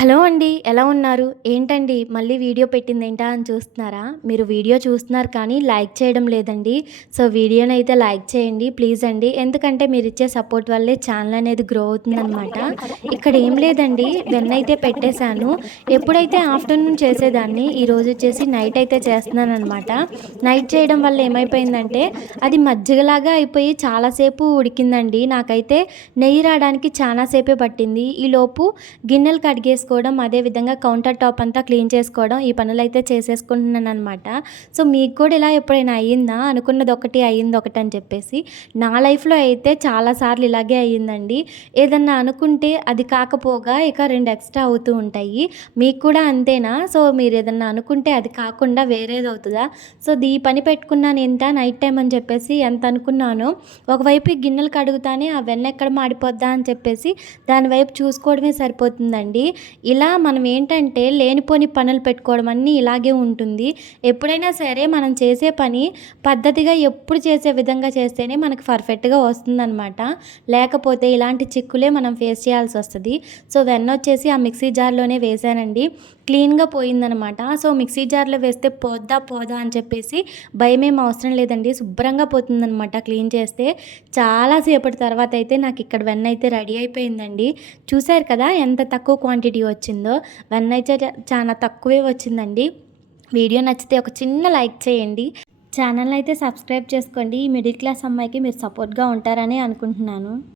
Hello అండి. ఎలా ఉన్నారు? ఏంటండి మళ్ళీ వీడియో పెట్టిందేంటా అని చూస్తున్నారా? మీరు వీడియో చూస్తున్నారు కానీ లైక్ చేయడం లేదండి. సో, వీడియోనైతే లైక్ చేయండి ప్లీజ్ అండి. ఎందుకంటే మీరిచ్చే సపోర్ట్ వల్లే ఛానల్ అనేది గ్రో అవుతుందనమాట. ఇక్కడ ఏం లేదండి, వెన్నయితే పెట్టేశాను. ఎప్పుడైతే ఆఫ్టర్‌నూన్ చేసేదాన్ని, ఈరోజొచ్చేసి నైట్ అయితే చేస్తున్నాననమాట. నైట్ చేయడం వల్ల ఏమైపోయిందంటే, అది మజ్జిగలాగా అయిపోయి చాలా సేపు ఉడికిందండి. నాకైతే నెయ్యి రాడానికి చానా సేపే పట్టింది. ఈలోపు గిన్నెలు కడిగేసుకోవడం, అదేవిధంగా కౌంటర్ టాప్ అంతా క్లీన్ చేసుకోవడం, ఈ పనులైతే చేసేసుకుంటున్నాననమాట. సో, మీకు కూడా ఇలా ఎప్పుడైనా అయ్యిందా? అనుకున్నదొకటి, అయ్యిందొకటి అని చెప్పేసి. నా లైఫ్‌లో అయితే చాలా సార్లు ఇలాగే అయ్యిందండి. ఏదన్నా అనుకుంటే అది కాకపోగా ఇక 2 ఎక్స్‌ట్రా అవుతూ ఉంటాయి. మీకు కూడా అంతేనా? సో, మీరేదన్నా అనుకుంటే అది కాకుండా వేరేదవుతదా? సో, ఈ పని పెట్టుకున్నానేంటా నైట్ టైమ్ అని చెప్పేసి ఎంత అనుకున్నానో, ఒకవైపు ఈ గిన్నెలు కడుగుతానే ఆ వెన్నెక్కడ మాడిపోద్దా అని చెప్పేసి దాని వైపు చూసుకోవడమే సరిపోతుందండి. ఇలా మనం ఏంటంటే లేనిపోని పనులు పెట్టుకోవడం అన్నీ ఇలాగే ఉంటుంది. ఎప్పుడైనా సరే మనం చేసే పని పద్ధతిగా ఎప్పుడు చేసే విధంగా చేస్తేనే మనకు పర్ఫెక్ట్‌గా వస్తుందనమాట. లేకపోతే ఇలాంటి చిక్కులే మనం ఫేస్ చేయాల్సొస్తది. సో, వెన్నొచ్చేసి ఆ మిక్సీ జార్‌లోనే వేశానండి. క్లీన్‌గా పోయిందనమాట. సో, మిక్సీ జార్‌లో వేస్తే పోద్దా? పోదా? అని చెప్పేసి భయమేం అవసరం లేదండి. శుభ్రంగా పోతుందనమాట క్లీన్ చేస్తే. చాలా సేపటి తర్వాతయితే నాకిక్కడ వెన్నయితే రెడీ అయిపోయిందండి. చూసారు కదా ఎంత తక్కువ క్వాంటిటీ వచ్చిందో. వెన్నయితే చానా తక్కువే వచ్చిందండి. వీడియో నచ్చితే ఒక చిన్న లైక్ చేయండి. ఛానల్‌నయితే సబ్స్క్రైబ్ చేసుకోండి. ఈ మిడిల్ క్లాస్ అమ్మాయికి మీరు సపోర్ట్‌గా ఉంటారని అనుకుంటున్నాను.